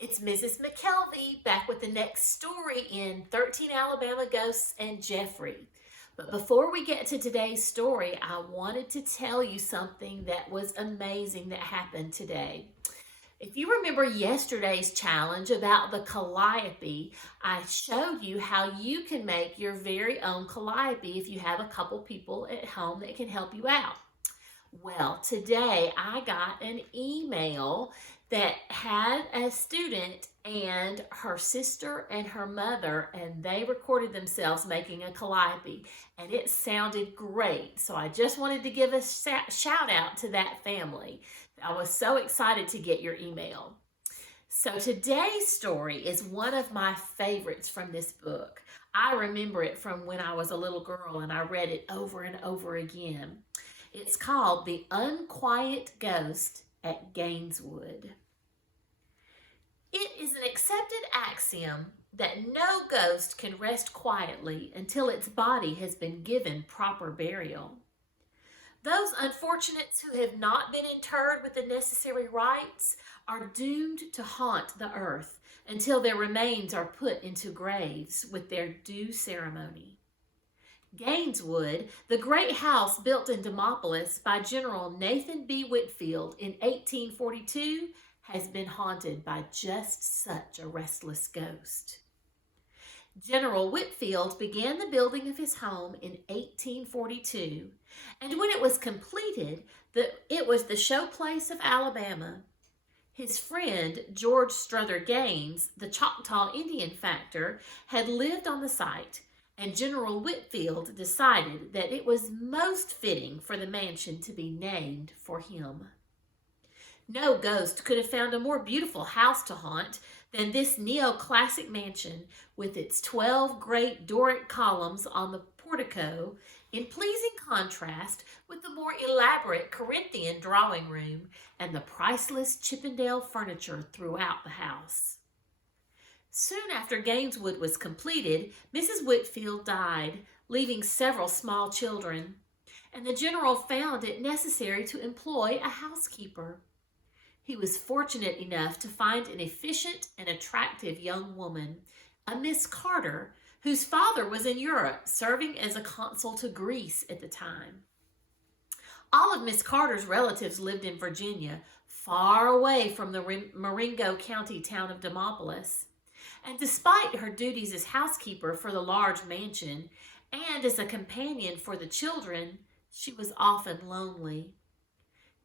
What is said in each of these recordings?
It's Mrs. McKelvy back with the next story in 13 Alabama Ghosts and Jeffrey. But before we get to today's story, I wanted to tell you something that was amazing that happened today. If you remember yesterday's challenge about the calliope, I showed you how you can make your very own calliope if you have a couple people at home that can help you out. Well, today I got an email that had a student and her sister and her mother, and they recorded themselves making a calliope, and it sounded great. So I just wanted to give a shout out to that family. I was so excited to get your email. So today's story is one of my favorites from this book. I remember it from when I was a little girl and I read it over and over again. It's called The Unquiet Ghost at Gaineswood. It is an accepted axiom that no ghost can rest quietly until its body has been given proper burial. Those unfortunates who have not been interred with the necessary rites are doomed to haunt the earth until their remains are put into graves with their due ceremony. Gaineswood, the great house built in Demopolis by General Nathan B. Whitfield in 1842, has been haunted by just such a restless ghost. General Whitfield began the building of his home in 1842, and when it was completed, it was the showplace of Alabama. His friend, George Strother Gaines, the Choctaw Indian factor, had lived on the site, and General Whitfield decided that it was most fitting for the mansion to be named for him. No ghost could have found a more beautiful house to haunt than this neoclassic mansion with its 12 great Doric columns on the portico, in pleasing contrast with the more elaborate Corinthian drawing room and the priceless Chippendale furniture throughout the house. Soon after Gaineswood was completed, Mrs. Whitfield died, leaving several small children, and the general found it necessary to employ a housekeeper. He was fortunate enough to find an efficient and attractive young woman, a Miss Carter, whose father was in Europe, serving as a consul to Greece at the time. All of Miss Carter's relatives lived in Virginia, far away from the Marengo County town of Demopolis. And despite her duties as housekeeper for the large mansion and as a companion for the children, she was often lonely.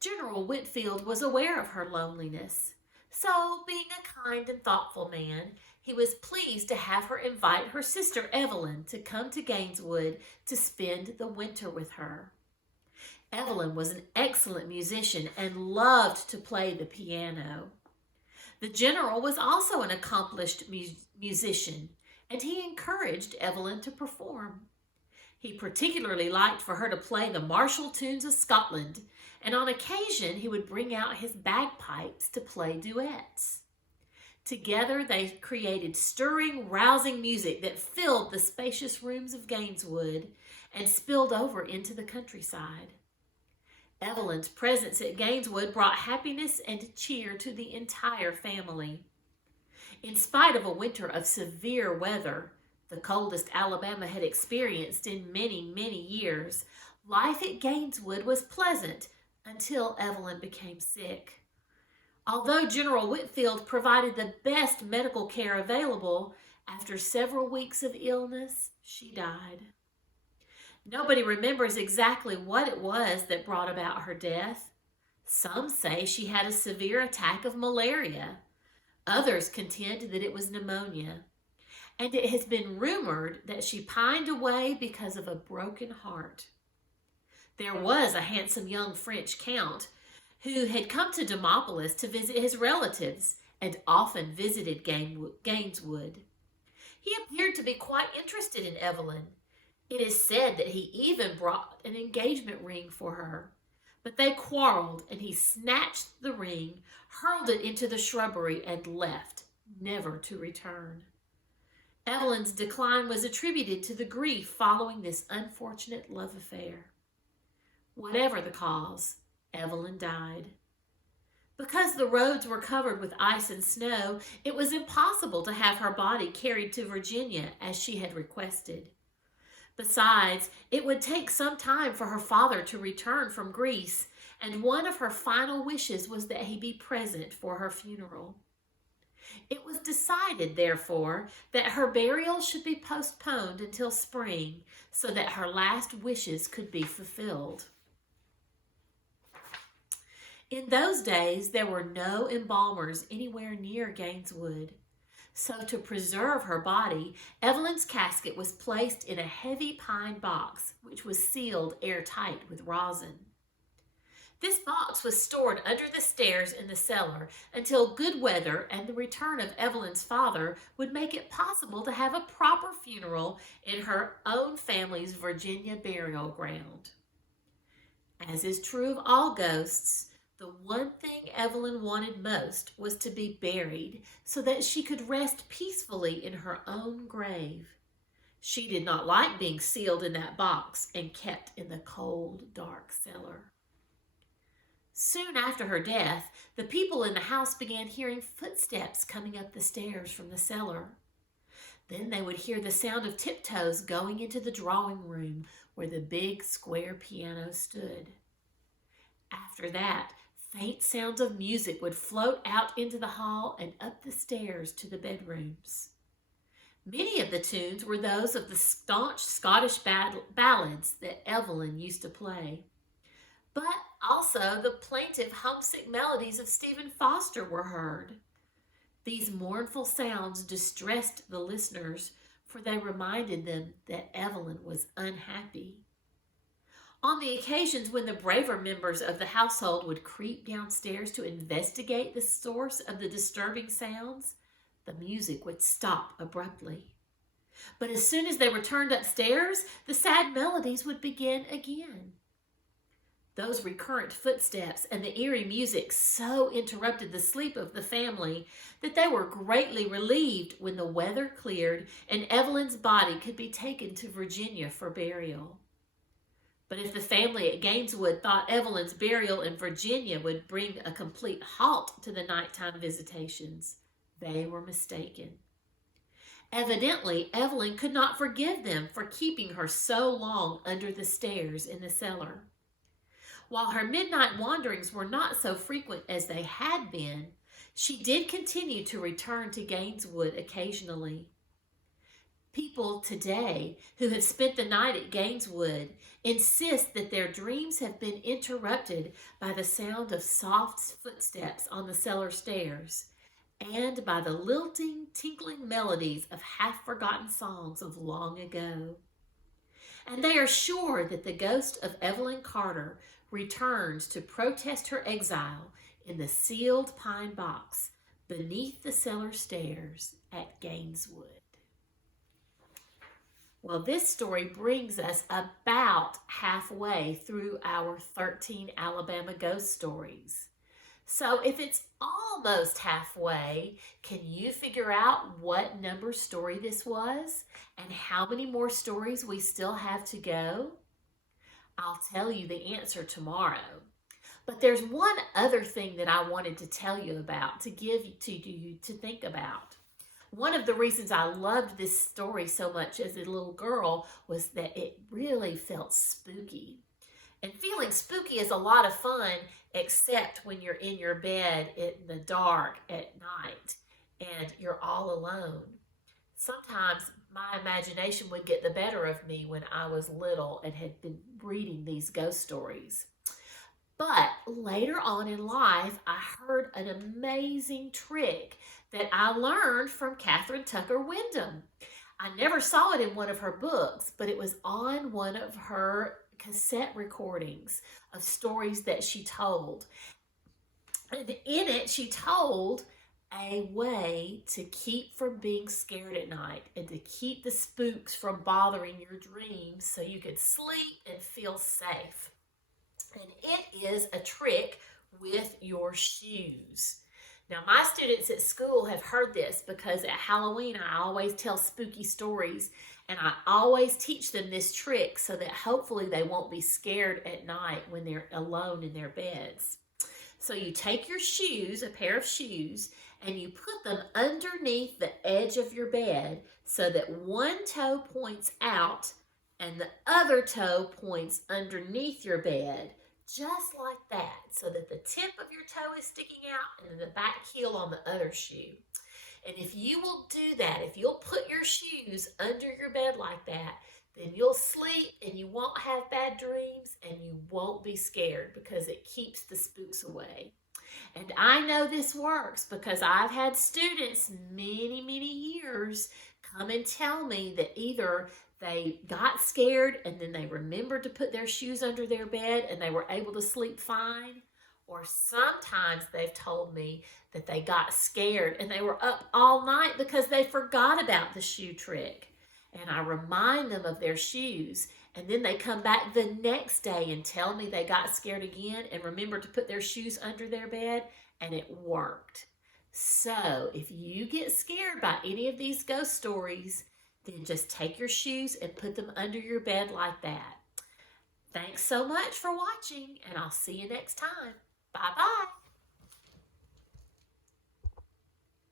General Whitfield was aware of her loneliness, so being a kind and thoughtful man, he was pleased to have her invite her sister Evelyn to come to Gaineswood to spend the winter with her. Evelyn was an excellent musician and loved to play the piano. The general was also an accomplished musician, and he encouraged Evelyn to perform. He particularly liked for her to play the martial tunes of Scotland, and on occasion he would bring out his bagpipes to play duets. Together they created stirring, rousing music that filled the spacious rooms of Gaineswood and spilled over into the countryside. Evelyn's presence at Gaineswood brought happiness and cheer to the entire family. In spite of a winter of severe weather, the coldest Alabama had experienced in many, many years, life at Gaineswood was pleasant until Evelyn became sick. Although General Whitfield provided the best medical care available, after several weeks of illness, she died. Nobody remembers exactly what it was that brought about her death. Some say she had a severe attack of malaria. Others contend that it was pneumonia. And it has been rumored that she pined away because of a broken heart. There was a handsome young French count who had come to Demopolis to visit his relatives and often visited Gaineswood. He appeared to be quite interested in Evelyn. It is said that he even brought an engagement ring for her. But they quarreled, and he snatched the ring, hurled it into the shrubbery, and left, never to return. Evelyn's decline was attributed to the grief following this unfortunate love affair. Whatever the cause, Evelyn died. Because the roads were covered with ice and snow, it was impossible to have her body carried to Virginia as she had requested. Besides, it would take some time for her father to return from Greece, and one of her final wishes was that he be present for her funeral. It was decided, therefore, that her burial should be postponed until spring so that her last wishes could be fulfilled. In those days, there were no embalmers anywhere near Gaineswood. So, to preserve her body, Evelyn's casket was placed in a heavy pine box, which was sealed airtight with rosin. This box was stored under the stairs in the cellar until good weather and the return of Evelyn's father would make it possible to have a proper funeral in her own family's Virginia burial ground. As is true of all ghosts, the one thing Evelyn wanted most was to be buried so that she could rest peacefully in her own grave. She did not like being sealed in that box and kept in the cold, dark cellar. Soon after her death, the people in the house began hearing footsteps coming up the stairs from the cellar. Then they would hear the sound of tiptoes going into the drawing room where the big square piano stood. After that, faint sounds of music would float out into the hall and up the stairs to the bedrooms. Many of the tunes were those of the staunch Scottish ballads that Evelyn used to play. But also the plaintive, homesick melodies of Stephen Foster were heard. These mournful sounds distressed the listeners, for they reminded them that Evelyn was unhappy. On the occasions when the braver members of the household would creep downstairs to investigate the source of the disturbing sounds, the music would stop abruptly. But as soon as they returned upstairs, the sad melodies would begin again. Those recurrent footsteps and the eerie music so interrupted the sleep of the family that they were greatly relieved when the weather cleared and Evelyn's body could be taken to Virginia for burial. But if the family at Gaineswood thought Evelyn's burial in Virginia would bring a complete halt to the nighttime visitations, they were mistaken. Evidently, Evelyn could not forgive them for keeping her so long under the stairs in the cellar. While her midnight wanderings were not so frequent as they had been, she did continue to return to Gaineswood occasionally. People today who have spent the night at Gaineswood insist that their dreams have been interrupted by the sound of soft footsteps on the cellar stairs and by the lilting, tinkling melodies of half-forgotten songs of long ago. And they are sure that the ghost of Evelyn Carter returns to protest her exile in the sealed pine box beneath the cellar stairs at Gaineswood. Well, this story brings us about halfway through our 13 Alabama ghost stories. So if it's almost halfway, can you figure out what number story this was and how many more stories we still have to go? I'll tell you the answer tomorrow. But there's one other thing that I wanted to tell you about, to give to you to think about. One of the reasons I loved this story so much as a little girl was that it really felt spooky. And feeling spooky is a lot of fun, except when you're in your bed in the dark at night and you're all alone. Sometimes my imagination would get the better of me when I was little and had been reading these ghost stories. But later on in life, I heard an amazing trick that I learned from Catherine Tucker Wyndham. I never saw it in one of her books, but it was on one of her cassette recordings of stories that she told. And in it, she told a way to keep from being scared at night and to keep the spooks from bothering your dreams so you could sleep and feel safe. And it is a trick with your shoes. Now, my students at school have heard this because at Halloween, I always tell spooky stories, and I always teach them this trick so that hopefully they won't be scared at night when they're alone in their beds. So you take your shoes, a pair of shoes, and you put them underneath the edge of your bed so that one toe points out and the other toe points underneath your bed, just like that, so that the tip of your toe is sticking out and then the back heel on the other shoe. And if you will do that, if you'll put your shoes under your bed like that, then you'll sleep and you won't have bad dreams and you won't be scared because it keeps the spooks away. And I know this works because I've had students many years come and tell me that either they got scared and then they remembered to put their shoes under their bed and they were able to sleep fine, or sometimes they've told me that they got scared and they were up all night because they forgot about the shoe trick. And I remind them of their shoes, and then they come back the next day and tell me they got scared again and remembered to put their shoes under their bed, and it worked. So if you get scared by any of these ghost stories, then just take your shoes and put them under your bed like that. Thanks so much for watching, and I'll see you next time. Bye-bye.